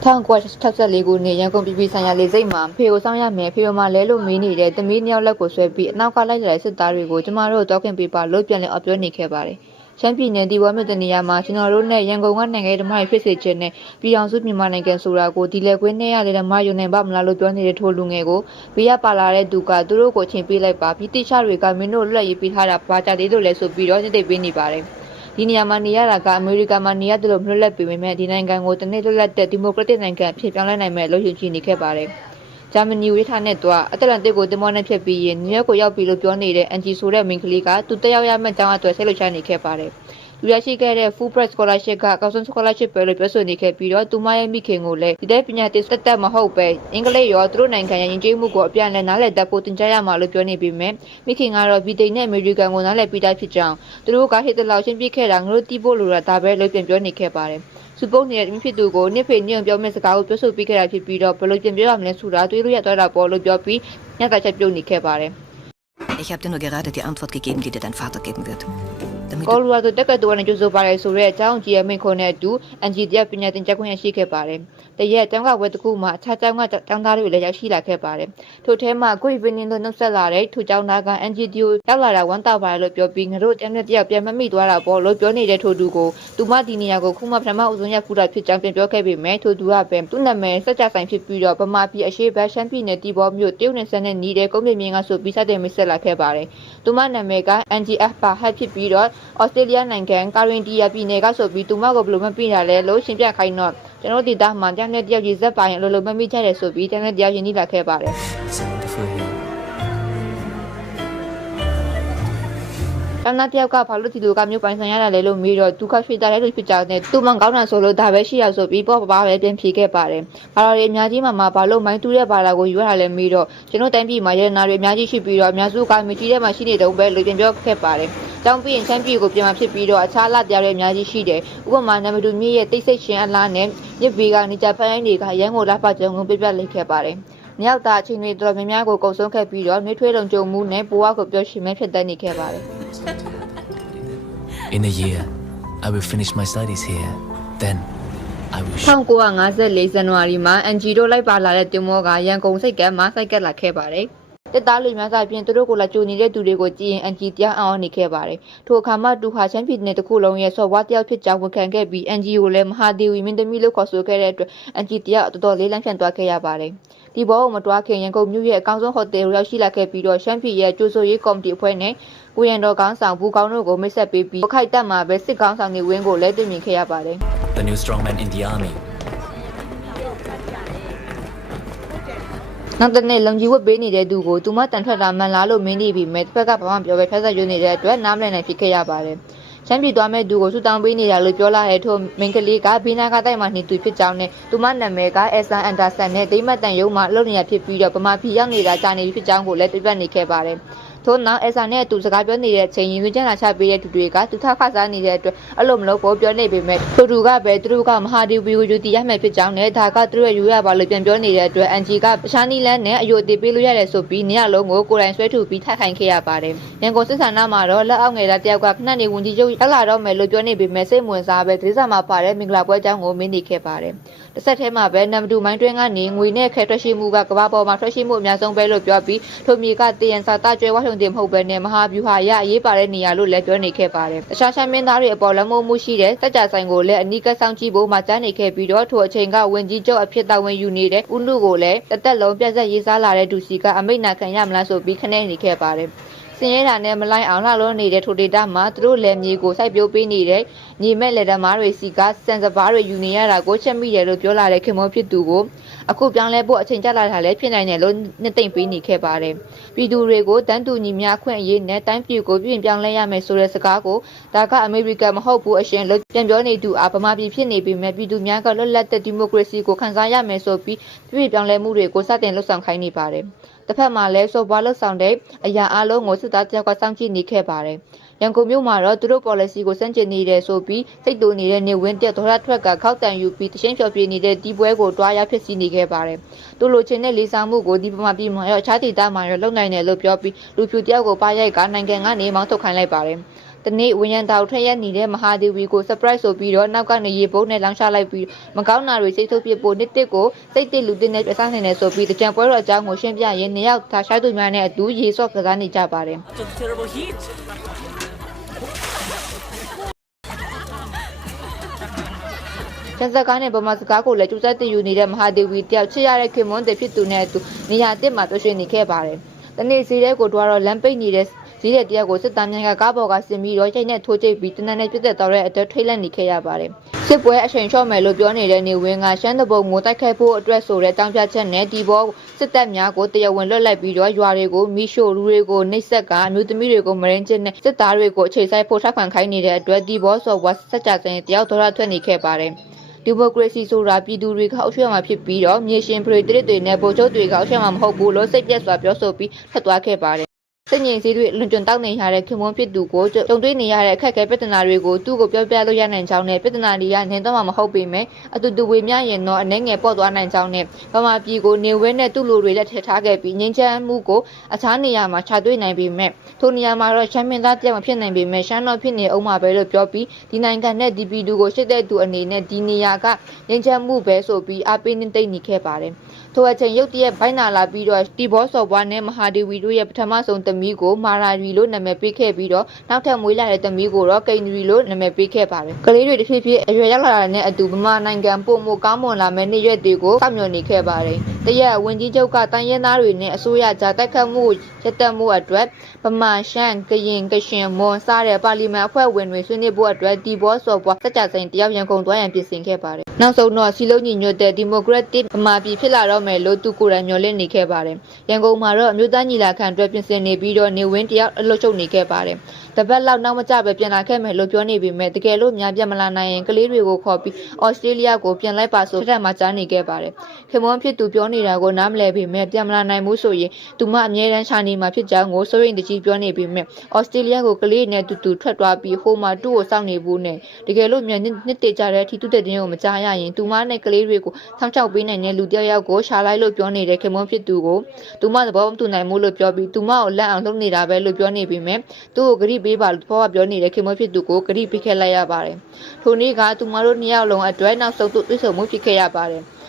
1964 ခုနှစ်ရန်ကုန်ပြည်ပြည်ဆိုင်ရာလေဆိပ်မှာဖေကိုဆောင်ရမယ်ဖေမှာလဲလို့မေးနေတဲ့သမီးနှစ်ယောက်လက်ကိုဆွဲပြီးအနောက်ကလိုက်လာတဲ့စစ်သားတွေကိုကျမတို့တောက်ခင်ပေးပါလို့ပြန်လဲအပြောနေခဲ့ပါတယ်။ရှမ်းပြည်နယ်ဒီဝါမြို့တနေရာမှာကျွန်တော်တို့နဲ့ရန်ကုန်ကနိုင်ငံရေးဓမ္မတွေဖြစ်စေခြင်းနဲ့ပြည်အောင်စုမြန်မာနိုင်ငံဆိုတာကိုဒီလက်ကွင်းနဲ့ရတဲ့ဓမ္မယူနိုင်ပါမလားလို့ပြောနေတဲ့ထိုလူငယ်ကိုဘေးရပါလာတဲ့သူကသူတို့ကိုချင်းပေးလိုက်ပါပြီးတိကျတွေကမင်းတို့လွတ်ရေးပေးထားတာဘာကြသေးလို့လဲဆိုပြီးတော့ညစ်သိပ်ပေးနေပါတယ်။ဒီနေရာမှာနေရတာကအမေရိကန်မှာနေရတယ်လို့မလွတ်လပ်ပေမဲ့ဒီနိုင်ငံကိုတနေ့လွတ်လပ်တဲ့ဒီမိုကရက်တစ်နိုင်ငံဖြစ်ပြောင်းလဲနိုင်မဲ့လို့ယုံကြည်နေခဲ့ပါတယ်။ဂျာမနီဝေးထားနဲ့တော့အတလန်တစ်ကိုတင်မောနဲ့ဖြစ်ပြီးရင်နယူးယောက်ကိုရောက်ပြီလို့ပြောနေတဲ့အန်ဂျီဆိုတဲ့မိန်းကလေးကသူတက်ရောက်ရမယ့်ကျောင်းအတွက်ဆက်လုပ်ချနေခဲ့ပါတယ်။လူရရှိခဲ့တဲ့ Fulbright Scholarship ကကောက်စွန် Scholarship ပဲလို့ပြောဆိုနေခဲ့ပြီးတော့သူမရဲ့မိခင်ကိုလည်းဒီတဲ့ပညာသင်တက်မဟုတ်ပဲအင်္ဂလိပ်ရောသူတို့နိုင်ငံရဲ့ယဉ်ကျေးမှုကိုအပြန်အလှန်နားလည်တတ်ဖို့သင်ကြားရမှာလို့ပြောနေပေမဲ့မိခင်ကတော့ဗီတိန်နဲ့အမေရိကန်ကိုနားလည်ပြီးသားဖြစ်ကြောင်းသူတို့ကဟစ်တလောက်ရှင်းပြခဲ့တာငါတို့တီးဖို့လိုတာဒါပဲလို့ပြန်ပြောနေခဲ့ပါတယ်။စူပုတ်နေတဲ့မိဖြစ်သူကိုနှစ်ဖေညံ့ပြောမဲ့စကားကိုပြောဆိုပြီးခဲ့တာဖြစ်ပြီးတော့ဘယ်လိုပြန်ပြောရမလဲဆိုတာတွေးလို့ရသွားတာပေါ့လို့ပြောပြီးညတာချက်ပြုတ်နေခဲ့ပါတယ်။ Ich habe dir nur gerade die Antwort gegeben, die dir dein Vater geben wird. ကော်လိုရာဒိုတက္ကသိုလ်နဲ့ကျိုးဆိုပါတယ်ဆိုတဲ့အကြောင်းကြီးရဲ့မိခွန်းနဲ့အတူအန်ဂျီတရပညာသင်ကြားခွင့်ရရှိခဲ့ပါတယ်။တရက်ကျောင်းကဝက်တစ်ခုမှာအခြားကျောင်းကကျောင်းသားတွေလည်းရောက်ရှိလာခဲ့ပါတယ်။ထို့ထဲမှာ Good evening လို့နှုတ်ဆက်လာတဲ့ထိုကျောင်းသားကအန်ဂျီတီကိုရောက်လာတာဝမ်းသာပါတယ်လို့ပြောပြီးငါတို့တယောက်နဲ့တယောက်ပြန်မမိသွားတာပေါ့လို့ပြောနေတဲ့ထိုသူကိုသူမဒီနေရာကိုခုမှပထမအဆုံးရဖူးတာဖြစ်ကြောင်းပြန်ပြောခဲ့ပေမဲ့ထိုသူကပဲသူ့နာမည်စက်ကြဆိုင်ဖြစ်ပြီးတော့ဗမာပြည်အရှိဘရှမ်းပြည်နယ်တီဘောမြို့တရုတ်နယ်စပ်နဲ့နီးတဲ့ကုန်းမြင့်မြင့်ကဆိုပြီးစတင်မိတ်ဆက်လာခဲ့ပါတယ်။သူမနာမည်က NGF ပါဟတ်ဖြစ်ပြီးတော့ဩစတြေးလျနိုင်ငံကာရင်တီယာပြည်နယ်ကဆိုပြီးသူမကိုဘယ်လိုမပြတာလဲလို့ရှင်းပြခိုင်းတော့ကျွန်တော်ဒေတာမှတယောက်နဲ့တယောက်ရေစက်ပိုင်းအလိုလိုမမိကြတယ်ဆိုပြီးတယောက်နဲ့တယောက်ရင်းနှီးလာခဲ့ပါတယ်တန်းတယောက်ကဘာလို့ဒီလိုကမျိုးပိုင်ဆိုင်ရတာလဲလို့မေးတော့ဒုက္ခရွှေ့တာလဲလို့ဖြစ်ကြတယ်သူမှကောင်းတာဆိုလို့ဒါပဲရှိရဆိုပြီးပေါ့ပါပဲပြန်ဖြေခဲ့ပါတယ်ဘာလို့အများကြီးမှဘာလို့မိုင်းတူးတဲ့ဘာလာကိုယူရတာလဲမေးတော့ကျွန်တော်တိုင်းပြည်မှာရဲနာတွေအများကြီးရှိပြီးတော့အများစုကမီတီထဲမှာရှိနေတော့ပဲလို့ပြန်ပြောခဲ့ပါတယ်ကျောင်းပြီးရင်ချမ်းပြည်ကိုပြန်มาဖြစ်ပြီးတော့အခြားလာတရားတွေအများကြီးရှိတယ်ဥပမာနံပါတ်2မြည့်ရဲ့တိတ်ဆိတ်ရှင်အလားနဲ့မြစ်ဘေးကနေကြဖန်တွေကရန်ကုန်လာဖကြုံကိုပြပြလိုက်ခဲ့ပါတယ်မြောက်သားအချိန်တွေတော်တော်များများကိုကုံဆုံးခဲ့ပြီးတော့နှွေးထွေးလုံကြုံမှုနဲ့ဘဝကိုပျော်ရွှင်မဲ့ဖြစ်တတ်နေခဲ့ပါတယ် In a year, I will finish my studies here. Then, I will. 1954ဇန်နဝါရီမှာအန်ဂျီတို့လိုက်ပါလာတဲ့တင်မောကရန်ကုန်စိတ်ကမ်းမှာစိုက်ကက်လာခဲ့ပါတယ်တက်သားလူများစွာဖြင့်သူတို့ကိုလာကြိုနေတဲ့သူတွေကိုကြည်ရင်အန်ဂျီတရားအောင်နေခဲ့ပါတယ်။ထိုအခါမှသူဟာချမ်းပြည်နယ်တစ်ခုလုံးရဲ့ဆော့ဝါတယောက်ဖြစ်ကြောင်းဝန်ခံခဲ့ပြီးအန်ဂျီကိုလည်းမဟာဒေဝီမင်းသမီးလို့ခေါ်ဆိုခဲ့တဲ့အတွက်အန်ဂျီတရားတော်တော်လေးလန့်ဖြန့်သွားခဲ့ရပါတယ်။ဒီဘောကိုမတွားခင်ရန်ကုန်မြို့ရဲ့အကောင်းဆုံးဟိုတယ်ကိုရောက်ရှိလာခဲ့ပြီးတော့ရှမ်းပြည်ရဲ့ကျိုးဆိုရေးကော်မတီအဖွဲ့နဲ့ကိုရန်တော်ကောင်းဆောင်ဘူးကောင်းတို့ကိုမိတ်ဆက်ပေးပြီးခိုက်တက်မှာပဲစစ်ကောင်းဆောင်တွေဝင်းကိုလည်းတွေ့မြင်ခဲ့ရပါတယ်။ The new strongman in the army. နောက်တနေ့လုံကြီးဝတ်ပေးနေတဲ့သူကိုသူမတန်ထွက်တာမှန်လားလို့မင်းနေပြီးမဲ့တစ်ဖက်ကဘာမှပြောပဲဖက်ဆက်ရွနေတဲ့အတွက်နားမလည်နိုင်ဖြစ်ခဲ့ရပါတယ်။ချမ်းပြည်သွားမဲ့သူကိုဆူတောင်းပေးနေတာလို့ပြောလာတဲ့ထိုမင်္ဂလိကဘေးနာကတိုက်မှာနေသူဖြစ်ကြောင်းနဲ့သူမနာမည်ကအက်ဆန်အန်ဒါဆန်နဲ့ဒိမတ်တန်ယုံမှာအလုပ်နေရဖြစ်ပြီးတော့ဗမာပြည်ရောက်နေတာကြာနေပြီဖြစ်ကြောင်းကိုလည်းပြပြနေခဲ့ပါတယ်။ထို့နောက်အက်ဆန်နဲ့သူစကားပြောနေတဲ့အချိန်ရင်သွင်းချလာချပေးတဲ့သူတွေကသူထခါစားနေတဲ့အတွက်အလိုမလို့ပေါ်ပြောနေပေမဲ့သူကပဲသူတို့ကမဟာဒီဝီကိုယူတီရမယ်ဖြစ်ကြောင်းနဲ့ဒါကသူတို့ရဲ့ယူရပါလို့ပြန်ပြောနေတဲ့အတွက်အန်ဂျီကရှာနီလန်နဲ့အယိုတေးပေးလို့ရတယ်ဆိုပြီးနေရလုံးကိုကိုယ်တိုင်ဆွဲထုတ်ပြီးထခိုင်ခဲ့ရပါတယ်။ရန်ကုန်စစ်ဆန္ဒမှာတော့လက်အောက်ငယ်သားတယောက်ကခဏနေဝင်ကြီးချုပ်ရောက်လာတော့မယ်လို့ပြောနေပေမဲ့စိတ်ဝင်စားပဲဒေသမှာပါတဲ့မင်္ဂလာပွဲအကြောင်းကိုမင်းနေခဲ့ပါတယ်။တစ်ဆက်တည်းမှာပဲနံပါတ်2မိုင်းတွင်းကနေငွေနဲ့ခဲထွက်ရှိမှုကကဘာပေါ်မှာထွက်ရှိမှုအများဆုံးပဲလို့ပြောပြီးထိုမြေကတည်ရန်စာတကျွဲဝါထုံတင်မဟုတ်ပဲနဲ့မဟာဗျူဟာရအရေးပါတဲ့နေရာလို့လည်းပြောနေခဲ့ပါတယ်။တခြားချမ်းမင်းသားတွေအပေါ်လက်မမှုရှိတဲ့စက်ကြဆိုင်ကိုလည်းအနီးကပ်ဆောင်ကြည့်ဖို့မှကြားနေခဲ့ပြီးတော့ထိုအချိန်ကဝင်ကြီးချုပ်အဖြစ်တာဝန်ယူနေတဲ့ဦးနုကိုလည်းတသက်လုံးပြတ်ဆက်ရေးစားလာတဲ့ဒူစီကအမိတ်နာခံရမလားဆိုပြီးခနဲ့နေခဲ့ပါတယ်။စင်ရဲတာနဲ့မလိုက်အောင်လှလုံးနေတဲ့ထိုဒေတာမှာသူတို့လည်းမြေကိုစိုက်ပျိုးပေးနေတဲ့ညီမဲ့လက်ဓမားတွေစီကစံစပါးတွေယူနေရတာကိုချက်မိတယ်လို့ပြောလာတဲ့ခင်မောဖြစ်သူကိုအခုပြောင်းလဲဖို့အချိန်ကျလာတာလည်းဖြစ်နိုင်တယ်လို့နှစ်သိမ့်ပေးနေခဲ့ပါတယ်။ပြည်သူတွေကိုတန်းတူညီမျှခွင့်အရေးနဲ့တိုင်းပြည်ကိုပြင်ပြောင်းလဲရမယ်ဆိုတဲ့စကားကိုဒါကအမေရိကန်မဟုတ်ဘူးအရှင်လို့ပြန်ပြောနေသူအားဗမာပြည်ဖြစ်နေပေမဲ့ပြည်သူများကလွတ်လပ်တဲ့ဒီမိုကရေစီကိုခံစားရမယ်ဆိုပြီးပြည်ပြောင်းလဲမှုတွေကိုစတင်လှုပ်ဆောင်ခိုင်းနေပါတယ်။တစ်ဖက်မှာလည်းစော်ဘွားလှုပ်ဆောင်တဲ့အရာအလုံးကိုစစ်သားတယောက်ကစောင့်ကြည့်နေခဲ့ပါတယ်။ရန်ကုန်မြို့မှာတော့သူတို့ policy ကိုစန့်ကျင်နေတယ်ဆိုပြီးစိတ်တူနေတဲ့နေဝင်းတက်ဒေါ်လာထွက်ကခောက်တန်ယူပြီးတချင်းဖြော်ပြနေတဲ့ဒီပွဲကိုတွားရဖြစ်စီနေခဲ့ပါတယ်။သူလိုချင်တဲ့လေးစားမှုကိုဒီပမာပြည်မှာရောအခြားဒေသမှာရောလုပ်နိုင်တယ်လို့ပြောပြီးလူဖြူတယောက်ကိုပါရိုက်ကနိုင်ငံကနေမောင်းထုတ်ခိုင်းလိုက်ပါတယ်။ တနေ့ဝင်းရန်တောက်ထက်ရနေတဲ့မဟာဒေဝီကို surprise ဆိုပြီးတော့နောက်ကနေရေပုံးနဲ့လောင်းချလိုက်ပြီးမကောင်းတာတွေစိတ်ထုတ်ပြဖို့နှစ်တစ်ကိုစိတ်တစ်လူတစ်နဲ့ပြဆနေတယ်ဆိုပြီးတကြံပွဲတော်အကြောင်းကိုရှင်းပြရင်းနှစ်ယောက်ထားရှိုက်သူများနဲ့အတူရေဆော့ကစားနေကြပါတယ် ကျန်စကားနဲ့ဗမာစကားကိုလည်းကျူးစားတည်ယူနေတဲ့မဟာဒေဝီတယောက်ချစ်ရတဲ့ခင်မွန်းတဲ့ဖြစ်သူနဲ့အတူနေရာတစ်မှာတွေ့ရှိနေခဲ့ပါတယ်။တနေ့စီတဲ့ကိုတော့လမ်းပိတ်နေတဲ့ဈေးတဲ့တယောက်ကိုစစ်သားများကကားပေါ်ကဆင်ပြီးတော့ချိန်နဲ့ထိုးကျိတ်ပြီးတနက်နေ့ပြည့်တဲ့တော့တဲ့အတွက်ထိတ်လန့်နေခဲ့ရပါတယ်။စစ်ပွဲအချိန်လျှော့မယ်လို့ပြောနေတဲ့နေဝင်းကရှမ်းတဘုံကိုတိုက်ခိုက်ဖို့အတွက်ဆိုတဲ့တောင်းပြချက်နဲ့ဒီဘောစစ်တပ်များကိုတရားဝင်လွတ်လိုက်ပြီးတော့ရွာတွေကိုမိရှို့လူတွေကိုနှိပ်စက်ကအမျိုးသမီးတွေကိုမရင်းချင်းနဲ့စစ်သားတွေကိုအခြေစိုက်ဖို့ထောက်ခံခိုင်းနေတဲ့အတွက်ဒီဘောဆော့ဝါစက်ကြတဲ့တယောက်တော်ရထွက်နေခဲ့ပါတယ်။ဒီမိုကရေစီဆိုတာပြည်သူတွေကအောက်ရွှေ့မှာဖြစ်ပြီးတော့မြေရှင်ပရိသတ်တွေနဲ့ဗိုလ်ချုပ်တွေကအောက်ရွှေ့မှာမဟုတ်ဘူးလို့စိတ်ပြက်စွာပြောဆိုပြီးထွက်သွားခဲ့ပါတယ်။စိတ်ငြိမ်စည်းတွေလွန်ကျွံတောက်နေရတဲ့ခင်မွန်းဖြစ်သူကိုကြုံတွေ့နေရတဲ့အခက်အခဲပြဿနာတွေကိုသူ့ကိုပြောပြလို့ရနိုင်ကြောင်းနဲ့ပြဿနာတွေကနေတော့မှမဟုတ်ပေမဲ့အတူတူဝေမျှရင်တော့အနေငယ်ပေါ့သွားနိုင်ကြောင်းနဲ့ဗမာပြည်ကိုနေဝဲနဲ့သူ့လူတွေလက်ထပ်ထားခဲ့ပြီးငင်းချမ်းမှုကိုအခြားနေရာမှာခြာတွေ့နိုင်ပေမဲ့ထိုနေရာမှာတော့ရှမ်းမင်းသားတယောက်မဖြစ်နိုင်ပေမဲ့ရှမ်းတော့ဖြစ်နေအောင်မှာပဲလို့ပြောပြီးဒီနိုင်ငံနဲ့ဒီပြည်သူကိုရှစ်တဲ့သူအနေနဲ့ဒီနေရာကငင်းချမ်းမှုပဲဆိုပြီးအပိနှိမ့်သိမ့်နေခဲ့ပါတယ်ထိုအချိန်ရုတ်တရက်ဘိုင်းနာလာပြီးတော့တီဘောဆော့ဘွားနဲ့မဟာဒေဝီတို့ရဲ့ပထမဆုံးသမီးကိုမာရာရီလို့နာမည်ပေးခဲ့ပြီးတော့နောက်ထပ်မွေးလာတဲ့သမီးကိုတော့ကိန်ရီလို့နာမည်ပေးခဲ့ပါတယ်။ကလေးတွေတစ်ဖြည်းဖြည်းအရွယ်ရောက်လာတဲ့နဲ့အတူဗမာနိုင်ငံပုံမကောင်းမွန်လာမယ့်နေ့ရက်တွေကိုစောင့်မျှော်နေခဲ့ပါတယ်။တရက်ဝင်ကြီးချုပ်ကတိုင်းရင်းသားတွေနဲ့အစိုးရကြားတိုက်ခတ်မှုရက်တက်မှုအတွက်ဗမာရှမ်းကရင်ကရှင်မွန်စားတဲ့ပါလီမန်အဖွဲ့ဝင်တွေဆွေးနွေးဖို့အတွက်တီဘောဆော့ဘွားစက်ကြစိန်တယောက်ရန်ကုန်သွားရန်ပြင်ဆင်ခဲ့ပါတယ်။နောက်ဆုံးတော့စီလုံးညီညွတ်တဲ့ဒီမိုကရက်တစ်ဗမာပြည်ဖြစ်လာတော့မယ်လို့သူကိုယ်တိုင်မျှော်လင့်နေခဲ့ပါတယ်။ရန်ကုန်မှာတော့အမျိုးသားညီလာခံအတွက်ပြင်ဆင်နေပြီးတော့နေဝင်းတယောက်အလုပ်ချုပ်နေခဲ့ပါတယ်။တပတ်လောက်နောက်မကျပဲပြန်လာခဲ့မယ်လို့ပြောနေပေမဲ့တကယ်လို့များပြန်မလာနိုင်ရင်ကလေးတွေကိုခေါ်ပြီးဩစတြေးလျကိုပြန်လိုက်ပါဆိုထက်မှကြားနေခဲ့ပါတယ်။ခင်မွန်းဖြစ်သူပြောနေတာကိုနားမလည်ပေမဲ့ပြန်မလာနိုင်ဘူးဆိုရင်သူမအမြဲတမ်းရှာနေမှာဖြစ်ကြောင်းကိုစိုးရိမ်တကြီးပြောနေပေမဲ့ဩစတြေးလျကိုကလေးနဲ့တူတူထွက်သွားပြီးဟိုမှာသူ့ကိုစောင့်နေဘူးနဲ့တကယ်လို့မြန်နှစ်တကြတဲ့အထိသူ့တဲ့တင်းကိုမကြားရရင်သူမနဲ့ကလေးတွေကိုထောင်းချောက်ပေးနိုင်တဲ့လူတစ်ယောက်ကိုရှာလိုက်လို့ပြောနေတဲ့ခင်မွန်းဖြစ်သူကိုသူမသဘောမတူနိုင်ဘူးလို့ပြောပြီးသူမကိုလက်အောင်လုပ်နေတာပဲလို့ပြောနေပေမဲ့သူ့ကိုဂရိပေးပါလို့ဖော်ပြောနေတဲ့ခင်မွန်းဖြစ်သူကိုဂရိပေးခဲ့လိုက်ရပါတယ်။ထိုနေ့ကသူမတို့နှစ်ယောက်လုံးအတွက်နောက်ဆုံးသူတွေ့ဆုံမှုဖြစ်ခဲ့ရပါတယ်။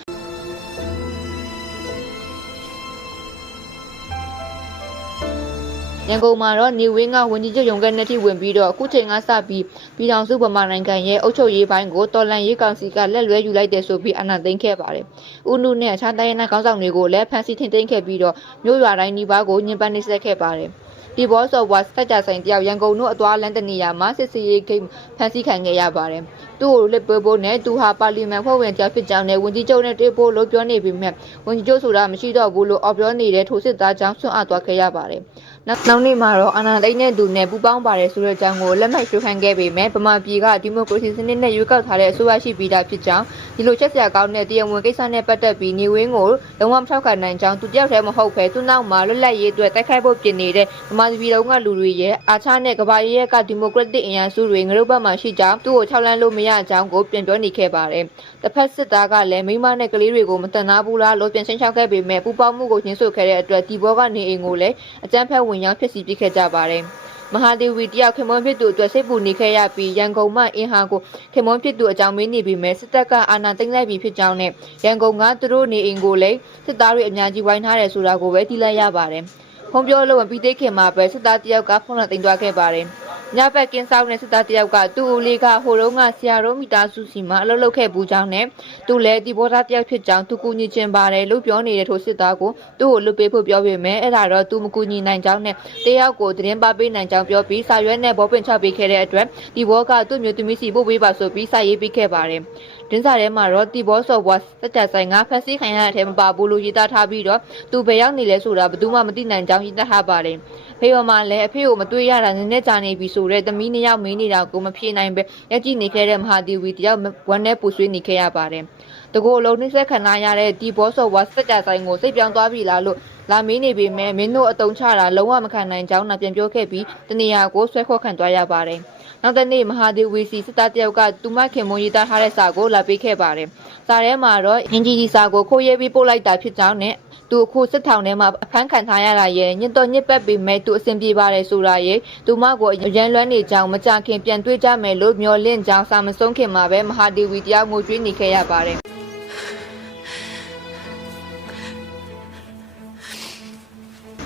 ရန်ကုန်မှာတော့နေဝင်းကဝန်ကြီးချုပ်ရုံးကနေထိဝင်ပြီးတော့အခုချိန်ကစပြီးပြည်ထောင်စုဗမာနိုင်ငံရဲ့အုပ်ချုပ်ရေးပိုင်းကိုတော်လှန်ရေးကောင်စီကလက်လွဲယူလိုက်တယ်ဆိုပြီးအာဏာသိမ်းခဲ့ပါတယ်။ဦးနုနဲ့အခြားတိုင်းရင်းသားခေါင်းဆောင်တွေကိုလည်းဖမ်းဆီးထိန်းသိမ်းခဲ့ပြီးတော့မြို့ရွာတိုင်းဒီပါကိုညှဉ်းပန်းနှိပ်စက်ခဲ့ပါတယ်။ဒီဘောဆော့ဝါစက်ကြဆိုင်တယောက်ရန်ကုန်တို့အသွားလမ်းတနေရာမှာစစ်စီရေးဂိတ်ဖမ်းဆီးခံခဲ့ရပါတယ်။သူ့ကိုလက်ပွဲနဲ့သူဟာပါလီမန်ဖွဲ့ဝင်တယောက်ဖြစ်ကြောင်းနဲ့ဝန်ကြီးချုပ်နဲ့တွေ့ဖို့လို့ပြောနေပေမဲ့ဝန်ကြီးချုပ်ဆိုတာမရှိတော့ဘူးလို့အော်ပြောနေတဲ့ထိုစစ်သားကြောင့်ဆွန့်အားသွားခဲ့ရပါတယ်။နောက်နေ့မှာတော့အာဏာသိမ်းတဲ့သူနဲ့ပူးပေါင်းပါတယ်ဆိုတဲ့အကြောင်းကိုလက်မှတ်ရွှေခံခဲ့ပေမဲ့ဗမာပြည်ကဒီမိုကရေစီစနစ်နဲ့ရွေးကောက်ထားတဲ့အစိုးရရှိပြီးသားဖြစ်ကြောင်းဒီလိုချက်စရာကောင်းတဲ့တရားဝင်ကိစ္စနဲ့ပတ်သက်ပြီးနေဝင်းကိုလုံးဝမထောက်ခံနိုင်ကြောင်းသူတယောက်တည်းမဟုတ်ဘဲသူ့နောက်မှာလွတ်လပ်ရေးအတွက်တိုက်ခိုက်ဖို့ပြင်နေတဲ့ဗမာပြည်လုံးကလူတွေရဲ့အာချနဲ့ကဘာရဲ့ကဒီမိုကရက်တစ်အင်အားစုတွေငရုပ်ဘက်မှာရှိကြောင်းသူ့ကိုခြောက်လန့်လို့မရကြောင်းကိုပြန်ပြောနေခဲ့ပါတယ်။တစ်ဖက်စစ်သားကလည်းမိမနဲ့ကလေးတွေကိုမတန်နာဘူးလားလို့ပြန်ရှင်းချောက်ခဲ့ပေမဲ့ပူပေါင်းမှုကိုညှင်းဆို့ခဲ့တဲ့အတွက်ဒီဘောကနေအိမ်ကိုလည်းအကြမ်းဖက်ဝင်ရောက်ဖြစ်စီပစ်ခဲ့ကြပါတယ်။မဟာဒေဝီတယောက်ခင်မွန်းဖြစ်သူအတွက်စိတ်ပူနေခဲ့ရပြီးရန်ကုန်မှအင်ဟာကိုခင်မွန်းဖြစ်သူအကြောင်းမေးနေပြီးမဲ့စစ်တပ်ကအာဏာသိမ်းလိုက်ပြီးဖြစ်ကြောင်းနဲ့ရန်ကုန်ကသူတို့နေအိမ်ကိုလည်းစစ်သားတွေအများကြီးဝိုင်းထားတယ်ဆိုတာကိုပဲသိလိုက်ရပါတယ်။ဖုံပြောလို့မပြီးသေးခင်မှာပဲစစ်သားတယောက်ကဖုန်းနဲ့တင်သွားခဲ့ပါတယ်။ညဘက်ကင်းဆောင်တဲ့စစ်သားတယောက်ကသူ့ဦးလေးကဟိုတုန်းကဆရာတော်မိသားစုစီမှာအလုပ်လုပ်ခဲ့ဘူးကြောင်းနဲ့သူလည်းဒီဘောသားတယောက်ဖြစ်ကြောင်းသူကူညီချင်ပါတယ်လို့ပြောနေတဲ့ထိုစစ်သားကိုသူ့ကိုလွတ်ပေးဖို့ပြောပေမဲ့အဲ့ဒါတော့သူမကူညီနိုင်ကြောင်းနဲ့တယောက်ကိုသတင်းပါပေးနိုင်ကြောင်းပြောပြီးစာရွက်နဲ့ဘောပင်ချပေးခဲ့တဲ့အတွက်ဒီဘောကသူ့မျိုးသမီးစီပို့ပေးပါဆိုပြီးစာရေးပေးခဲ့ပါတယ်။ဒင်းစာထဲမှာတော့တီဘောဆော့ဘွားစက်ကြဆိုင်ကဖက်စီခိုင်ရတဲ့အထဲမပါဘူးလို့ရေးသားထားပြီးတော့သူဘယ်ရောက်နေလဲဆိုတာဘယ်သူမှမသိနိုင်ကြောင်းရေးသားထားပါတယ်။ဖေရော်မှာလည်းအဖေကိုမတွေ့ရတာနည်းနည်းကြာနေပြီဆိုတဲ့သမီးနှစ်ယောက်မင်းနေတာကိုမဖြေနိုင်ပဲရက်ကြည့်နေခဲ့တဲ့မဟာဒေဝီတယောက်ဝမ်းနဲ့ပူဆွေးနေခဲ့ရပါတယ်။တကူအလုံးနှိမ့်ဆက်ခံရတဲ့တီဘောဆော့ဘွားစက်ကြဆိုင်ကိုစိတ်ပြောင်းသွားပြီလားလို့လာမင်းနေပေမဲ့မင်းတို့အတုံးချတာလုံးဝမခံနိုင်ကြောင်းနဲ့ပြန်ပြောခဲ့ပြီးတနေရာကိုဆွဲခေါ်ခံသွားရပါတယ်။ နောက်တစ်နေ့မဟာဒေဝီစီစစ်သားတယောက်ကသူမခင်မွန်ရေးသားထားတဲ့စာကိုလာပေးခဲ့ပါတယ်။စာထဲမှာတော့အင်ဂျီဒီစာကိုခိုးရဲပြီးပို့လိုက်တာဖြစ်ကြောင်းနဲ့သူအခုစစ်ထောင်ထဲမှာအဖမ်းခံထားရတာရဲ့ညစ်တော့ညစ်ပတ်ပေမဲ့သူအဆင်ပြေပါတယ်ဆိုတာရဲ့သူမကိုရန်လွမ်းနေကြောင်းမကြခင်ပြန်တွေ့ကြမယ်လို့မျှော်လင့်ကြောင်းစာမဆုံးခင်မှာပဲမဟာဒေဝီတယောက်ငိုကြွေးနေခဲ့ရပါတယ်။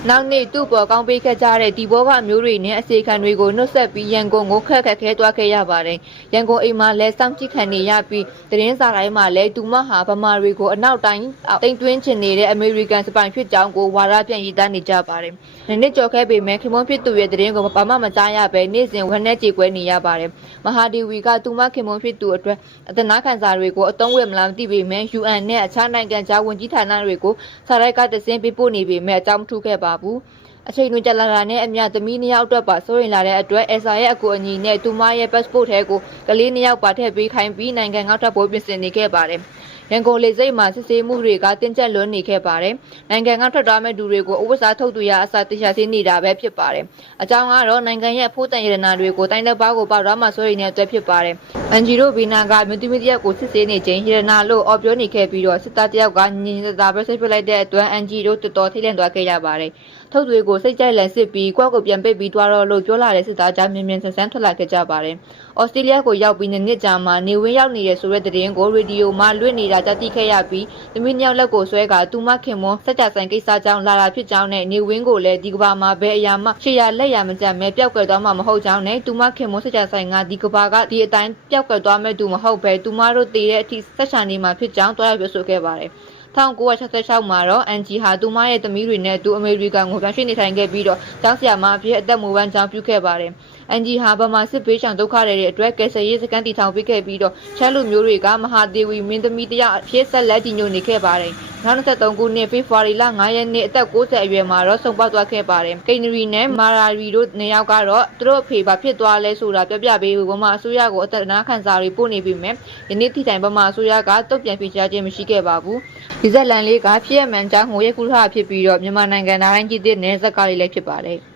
နောက်နေ့သူ့ပေါ်ကောင်းပေးခဲ့ကြတဲ့ဒီဘောကအမျိုးတွေနဲ့အစီခံတွေကိုနှုတ်ဆက်ပြီးရန်ကုန်ကိုခက်ခဲသွားခဲ့ရပါတယ်။ရန်ကုန်အိမ်မှာလဲစောင့်ကြည့်ခံနေရပြီးသတင်းစာတိုင်းမှာလဲသူမဟာဗမာတွေကိုအနောက်တိုင်းတိမ်တွင်းချင်နေတဲ့အမေရိကန်စပိုင်ဖြစ်ကြောင်းကိုဝါဒပြန်ရေးသားနေကြပါတယ်။နှစ်ကြော်ခဲ့ပေမဲ့ခင်မွန်းဖြစ်သူရဲ့သတင်းကိုဘာမှမကြားရဘဲနေ့စဉ်ဝမ်းနဲ့ကြေကွဲနေရပါတယ်။မဟာဒေဝီကသူမခင်မွန်းဖြစ်သူအတွက်အသနာခံစာတွေကိုအသုံးဝယ်မလားမသိပေမဲ့ UN နဲ့အခြားနိုင်ငံခြားဝန်ကြီးဌာနတွေကိုစာရိုက်ကတစင်းပေးပို့နေပေမဲ့အကြောင်းမထူးခဲ့ပါဘူး။အချိန်တွင်ကြလာတာနဲ့အမျှသမီး2ယောက်အတွက်ပါစိုးရင်လာတဲ့အတွက် ESA ရဲ့အကူအညီနဲ့သူမရဲ့ passport ထဲကိုကလေး2ယောက်ပါထည့်ပေးခိုင်းပြီးနိုင်ငံငေါ့ထပ်ဖို့ပြင်ဆင်နေခဲ့ပါတယ်။ရန်ကုန်လေဆိပ်မှာစစ်ဆေးမှုတွေကတင်းကျပ်လွန်းနေခဲ့ပါတယ်။နိုင်ငံကထွက်သွားမဲ့သူတွေကိုဥပစာထုတ်သူရအစာတခြားသိနေတာပဲဖြစ်ပါတယ်။အကြောင်းကတော့နိုင်ငံရဲ့ဖိုးတန်ရတနာတွေကိုတိုင်းတစ်ပါးကိုပေါက်တော့မှစိုးရင်တဲ့အတွက်ဖြစ်ပါတယ်။အန်ဂျီရိုဘီနာကမြို့တိမတယောက်ကိုစစ်ဆေးနေချိန်ရတနာလို့အော်ပြောနေခဲ့ပြီးတော့စစ်သားတယောက်ကညင်သာပဲဆက်ပြလိုက်တဲ့အတွက်အန်ဂျီရိုတော်တော်ထိလန့်သွားခဲ့ရပါတယ်။ထုတ်တွေကိုစိတ်ကြိုက်လန်စစ်ပြီးကွက်ကိုပြန်ပိတ်ပြီးတွားတော့လို့ပြောလာတဲ့စစ်သားကြားမြင်ဆန်းထွက်လာခဲ့ကြပါတယ်။အော်စတြေးလျကိုရောက်ပြီးနှစ်ကြာမှနေဝင်းရောက်နေတဲ့ဆိုတဲ့သတင်းကိုရေဒီယိုမှာလွှင့်နေတာကြားသိခဲ့ရပြီးသမီး2ယောက်လက်ကိုဆွဲကသူမခင်မွန်စက်ကြဆိုင်ကိစ္စကြောင့်လာတာဖြစ်ကြောင်းနဲ့နေဝင်းကိုလည်းဒီကဘာမှာဘယ်အရာမှရှေ့ရလက်ရမကြမ်းပဲပျောက်ကွယ်သွားမှာမဟုတ်ကြောင်းနဲ့သူမခင်မွန်စက်ကြဆိုင်ကဒီကဘာကဒီအတိုင်းပျောက်ကွယ်သွားမဲ့သူမဟုတ်ပဲသူမတို့တည်တဲ့အထိဆက်ချာနေမှာဖြစ်ကြောင်းတွားရပြောဆိုခဲ့ပါတယ်။1966မှာတော့အန်ဂျီဟာသူမရဲ့သမီးတွေနဲ့သူအမေရိကန်ကိုပြန်ရွှေ့နေထိုင်ခဲ့ပြီးတော့ကျောင်းဆရာမအဖြစ်အသက်မူဝမ်းကြောင်းပြုခဲ့ပါတယ်။အန်ဂျီဟာဗမာစစ်ပေးချောင်ဒုက္ခတွေအတွက်ကယ်ဆယ်ရေးစခန်းတည်ထောင်ပေးခဲ့ပြီးတော့ချမ်းလူမျိုးတွေကမဟာဒေဝီမင်းသမီးတယောက်အဖြစ်ဆက်လက်ကြီးညိုနေခဲ့ပါတယ်။2023ခုနှစ်ဖေဖော်ဝါရီလ9ရက်နေ့အသက်60အရွယ်မှာတော့ဆုံးပါသွားခဲ့ပါတယ်။ကိန်နရီနဲ့မာရာရီတို့နှစ်ယောက်ကတော့သူတို့အဖေဘာဖြစ်သွားလဲဆိုတာပြပြပေးဗမာအစိုးရကိုအသက်နာခံစာတွေပို့နေပြီမဲ့ယနေ့ထိတိုင်ဗမာအစိုးရကတုတ်ပြန်ပြချခြင်းမရှိခဲ့ပါဘူး။ဒီဇက်လန်လေးကဖြစ်ရမှန်ကြောင်းငိုရဲကူထားဖြစ်ပြီးတော့မြန်မာနိုင်ငံတိုင်းကြီးတဲ့နယ်စပ်ကားလေးလည်းဖြစ်ပါတယ်။